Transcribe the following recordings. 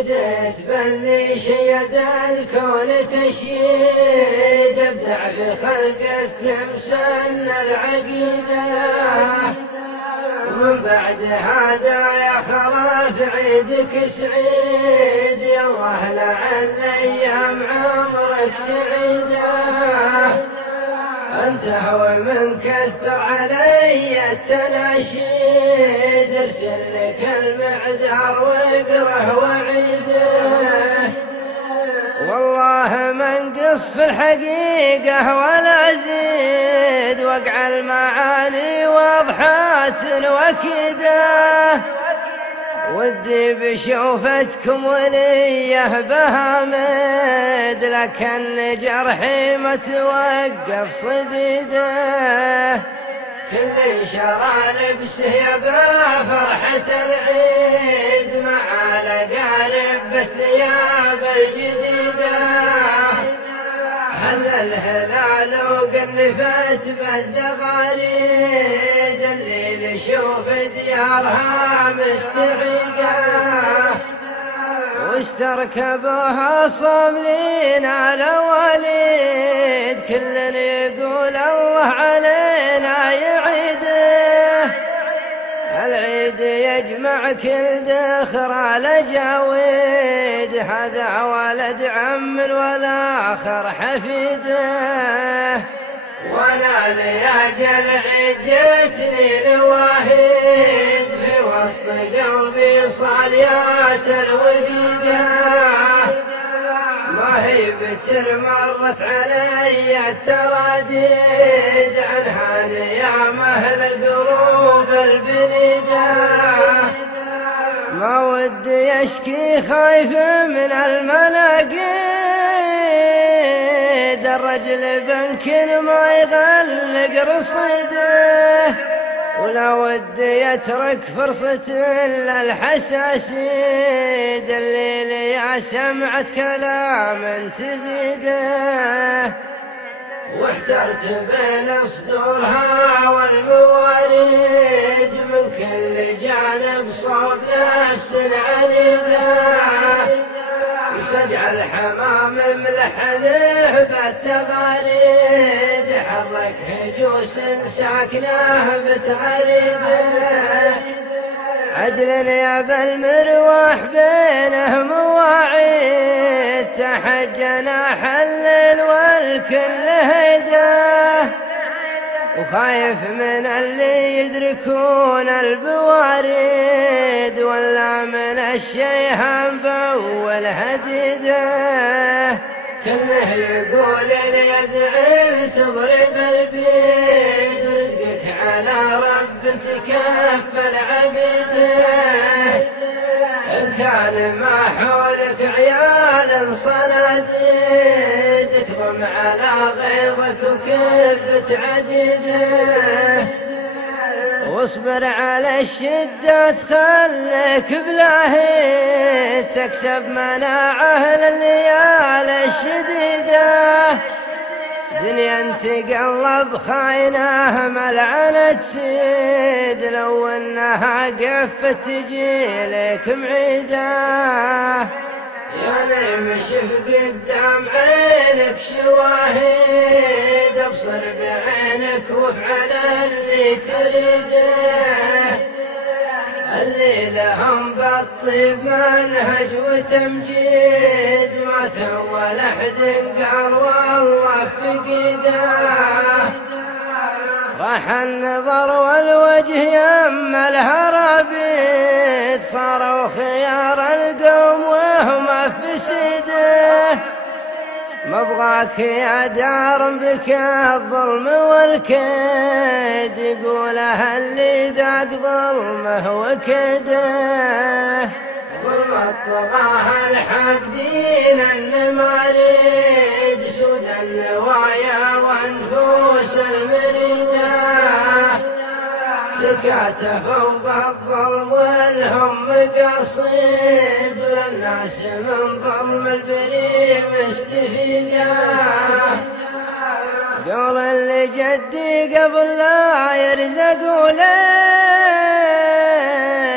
بديت باللي شيد الكون تشييد، ابدع في خلق التمثال العقيدة. ومن بعد هذا يا خلاف عيدك سعيد، يا الله لعل ايام عمرك سعيدة. انت ومن كثر علي التناشيد، ارسل لك المعذار واقره وعيده. والله ما انقص في الحقيقة ولا زيد، وقع المعاني واضحات وكده. ودي بشوفتكم وليه بهامد، لكن جرحي ما توقف صديده. كل شرى لبسه يبى فرحة العيد، مع الأقارب بالثياب الجديدة. هل الهلال وقنفت بالزغاريد، الليل شوف ديارها مستعيدة. واستركبوها صاملين على وليد، كل يقول الله علينا يعيده. العيد يجمع كل ذخر على جاويد، هذا ولد عم والآخر حفيده. وانا لياجل عجتني الوهيد، في وسط قلبي صاليات الوقيدة. ما هي بتر مرت علي التراديد، عنها نيام اهل القلوب البليدة. ما ودي اشكي خايف من الملاقيد، الرجل بمكن ما يغلق رصيده. ولا ودي يترك فرصة للحساسيد، الليل يا سمعت كلام تزيده. واحترت بين صدورها والمواريد، من كل جانب صوب نفس عنيدة. وسجع الحمام ملحنه بالتغاريد، حرك هجوس ساكنه بتغريده. عجل يا بالمروح بينه مواعيد، تحجنا حلل والكل هيده. وخايف من اللي يدركون البواريد، ولا من الشيهان بول هديده. كله يقول لي زعل تضرب البيد، رزقك على رب تكفل عبيده. إن كان ما حولك عيال صناديد، اكرم على غيظك وكبت عديده. واصبر على الشدة تخليك بلاهي، تكسب مناعه لليالي الشديدة. دنيا تقلب خاينه ملعنة سيد، لو انها قفت تجي لك معيده. يا نعم شف قدام عينك شواهد، ابصر بعينك وافعل اللي تريده. اللي لهم بالطيب منهج وتمجيد، ما تول احد قال والله فقيده. راح النظر والوجه يما الهرابيد، صاروا خيار القوم وهم افسده. مبغاك يا دار بك الظلم والكيد، يقوله اللي ذاق ظلمه وكده. ظلم الطغاة الحاقدين النماريد، سود النوايا وانفوس المريده. تكاتفوا بالظلم والهم قصيد، والناس من ظلم البريء مستفيده. قول اللي جدي قبل لا يرزق وليد،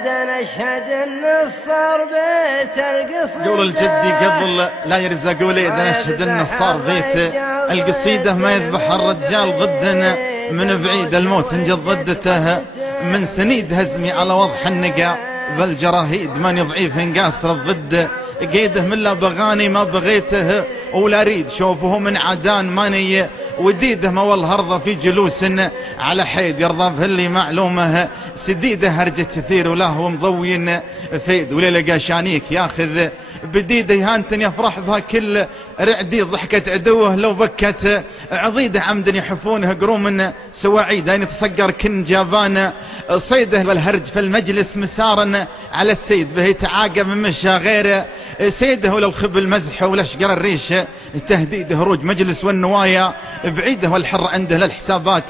نشهد ان الصار بيت القصيدة. قول الجدي قبل لا يرزق وليد نشهد ان صار بيت القصيدة. ما يذبح الرجال ضدنا من بعيد الموت انجد ضدته. من سنيد هزمي على وضح النقا بالجراهيد ماني ضعيف انقاصر الضد. قيده من لا بغاني ما بغيته ولا اريد شوفه من عدان ماني وديده. ما والله ارضى في جلوس على حيد يرضى به اللي معلومه سديده. هرجة كثير ولا هو مضوين فيد ولا لقى شانيك ياخذ بديده. يهانتن يفرح بها كل رعدي ضحكة عدوه لو بكت عضيده. عمدا يحفونه قروم سواعيد يعني تصقر كن جابان صيده. والهرج في المجلس مسارا على السيد به يتعاقب من مشى غيره سيده. ولا الخب المزح ولا شقر الريش تهديده. هروج مجلس والنوايا بعيده والحر عنده للحسابات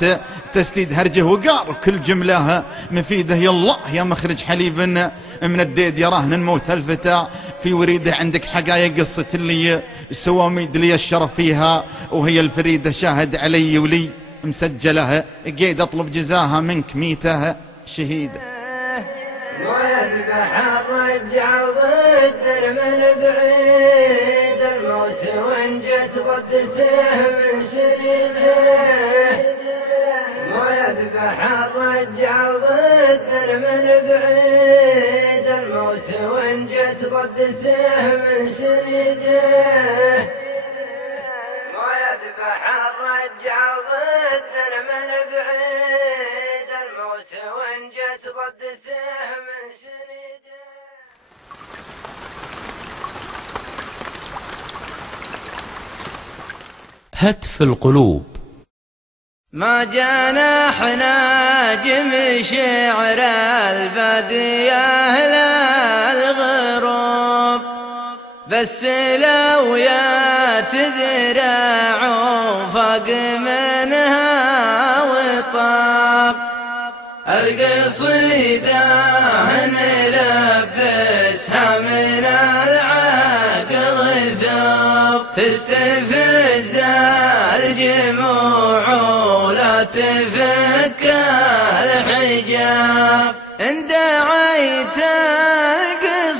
تسديد. هرجه وقار كل جمله مفيده. يالله يا مخرج حليب من الديد يراهن نموت الفتى في وريده. عندك حقايق قصة اللي سواميد لي الشرف فيها وهي الفريدة شاهد علي ولي مسجلها. قيد اطلب جزاها منك ميتها شهيدة. ويذبح الرجال ضد من بعيد الموت وان جت ردته من سنيده. ويذبح الرجال ضد من بعيد الموت وان جت ردته من سنيده. ويذبح الرجال ضد من بعيد الموت وان جت ردته من سنيده. هتف القلوب. ما جانا احنا جم شعر البادية للغروب بس لو يا تذرعوا فاق منها وطاب. القصيدة نلبسها من العقل ثوب تستفز الجموع ولا تفك الحجاب. ان دعيت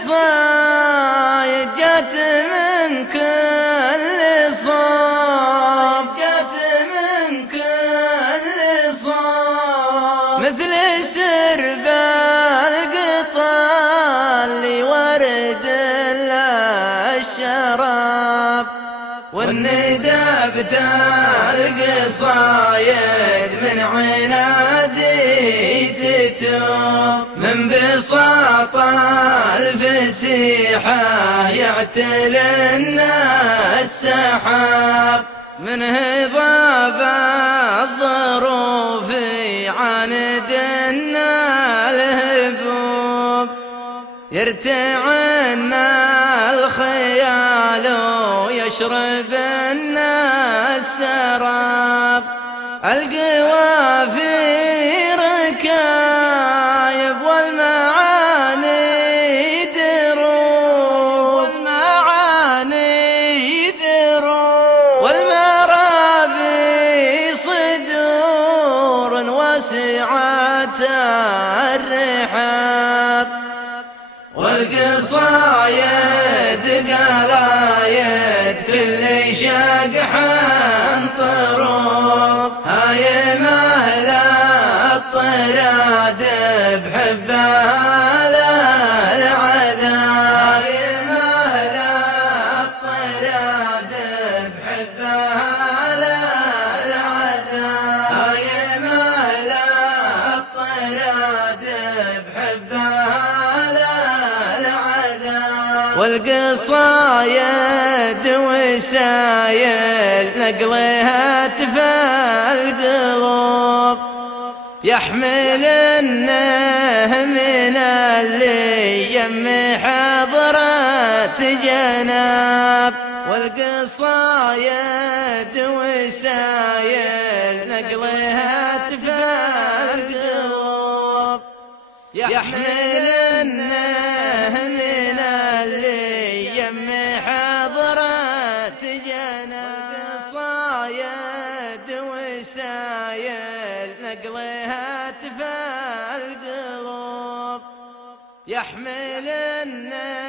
القصايد جت من كل صوب جت من كل صوب مثل سرب القطال لورد الشراب. والندى القصايد من عنادي تتوب من بساط الفسيحة يعتل السحاب. من هضاب الظروف عاند الهبوب يرتعن الخيال ويشرب السراب. القوافي ركايب والمعاني دروب والمعاني دروب والمرابي صدور واسعة الرحاب. والقصايد قلايد كل شقح طروب هاي مهل الطراد بحبها للعذاب. هاي مهل الطراد بحبها للعذاب. هاي مهل الطراد بحبها للعذاب. والقصايد وسايل نقلها تفى القلوب يحمل النه من اللي يم حضرة جناب. والقصايد وسايل نقلها تفى القلوب يحمل النه من اللي يم حضرة جناب. والقصايد وسايل نقلها تفى القلوب نعمل